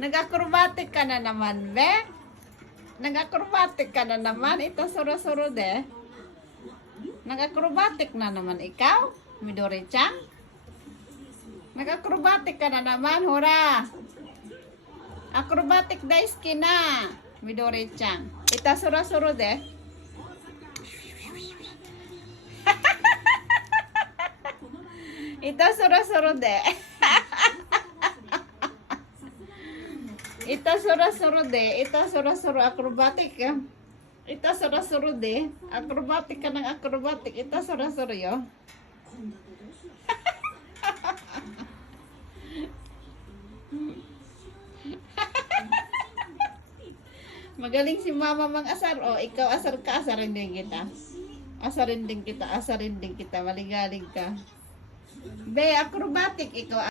Nag-acrobatic ka na naman, be. Nag-acrobatic ka na naman. Ito suro-suro de. Nag-acrobatic na naman ikaw, Midori-chan. Nag-acrobatic ka na naman, hura. Acrobatic daisuki na, Midori-chan. Ito suro-suro de. Ito suro-suro de. Ito suro-suro de. Ito suro-suro acrobatic. Ito suro-suro de. Acrobatic ka ng acrobatic. Ito suro-suro yo. Magaling si mama mang asar. O, ikaw asar ka. Asarin din kita. Asarin din kita. Asarin din kita. Maligaling ka. Be, acrobatic ikaw.